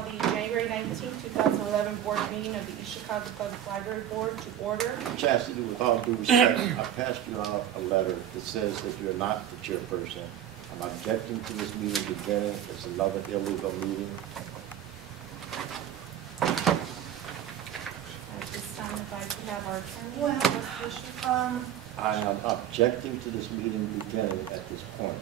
call the January 19, 2011 board meeting of the East Chicago Public Library Board to order. Chastity, with all due respect, I passed you out a letter that says that you're not the chairperson. I'm objecting to this meeting beginning. It's another illegal meeting. At this time, if I could have our attorney. I am objecting to this meeting beginning at this point.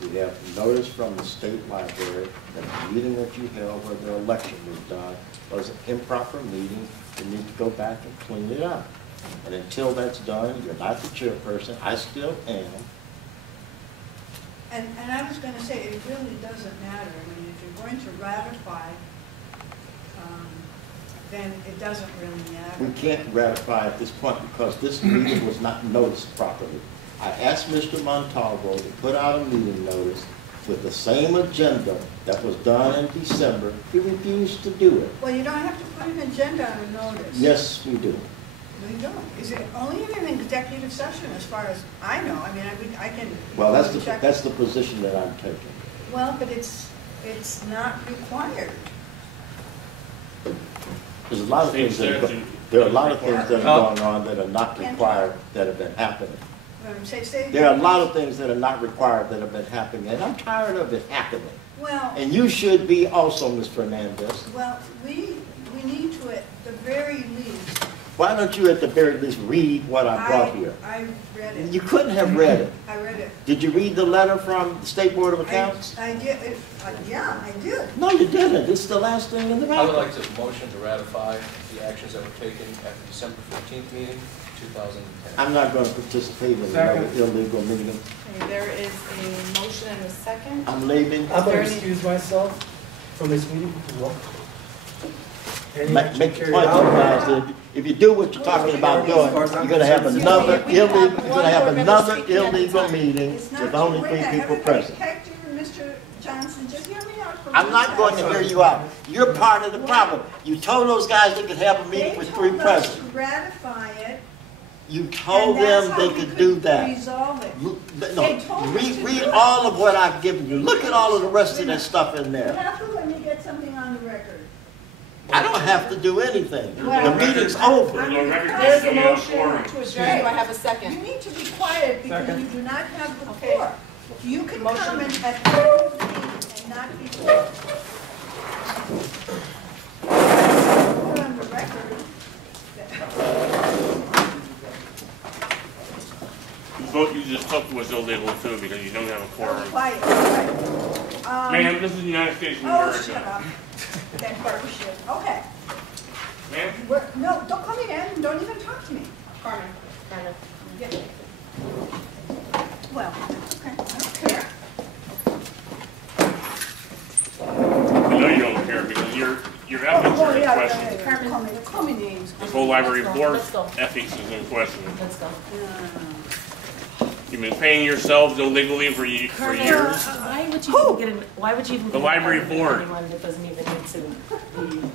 We have notice from the state library that the meeting that you held where the election was done was an improper meeting. You need to go back and clean it up. And until that's done, you're not the chairperson. I still am. And I was going to say, it really doesn't matter. I mean, if you're going to ratify, then it doesn't really matter. We can't ratify at this point because this meeting was not noticed properly. I asked Mr. Montalvo to put out a meeting notice with the same agenda that was done in December. He refused to do it. Well, you don't have to put an agenda on a notice. Yes, we do. No, you don't. Is it only in an executive session, as far as I know? I mean, I can. Well, check. that's the position that I'm taking. Well, but it's not required. There's a lot of things that are, there are a lot of things that are going on that are not required that have been happening. There are a lot of things that are not required that have been happening, and I'm tired of it happening. Well, and you should be also, Ms. Fernandez. Well, we need to, at the very least. Why don't you at the very least read what I brought here? I read it. You couldn't have read it. I read it. Did you read the letter from the State Board of Accounts? I did. Yeah, I did. No, you didn't. It's the last thing in the record. I would like to motion to ratify the actions that were taken at the December 15th meeting, 2010. I'm not going to participate in another illegal meeting. Okay, there is a motion and a second. I'm leaving. I'm going to excuse myself from this meeting. Make the point, guys, that if you do what you're talking about doing, you're going to have another illegal meeting with only 3 people present. Mr. Johnson, just hear me out. I'm not going to hear you out. You're part of the problem. You told those guys they could have a meeting with 3 present. They told us to ratify it. You told them they could do that. Resolve it. No, read all of what I've given you. Look at all of the rest of that stuff in You there. have to let me get something on the record. I don't have to do anything. The meeting's over. There's a motion to adjourn. Do I have a second? You need to be quiet because you do not have the floor. You can comment at the meeting and not before. Put on the record. The vote you just took was illegal too because you don't have a quorum. Quiet, Ma'am, this is the United States of Oh, America. shut up. That part shit. Okay. Ma'am? No, don't call me in. Don't even talk to me. Carmen. Yeah. Well, okay. I don't care. I know you don't care because your ethics are in question. Call me names. The whole library board Let's go. ethics is in question. Let's go. You've been paying yourselves illegally for years. Why would you even get in? Why would you even? The library board. Anyone that doesn't even need to be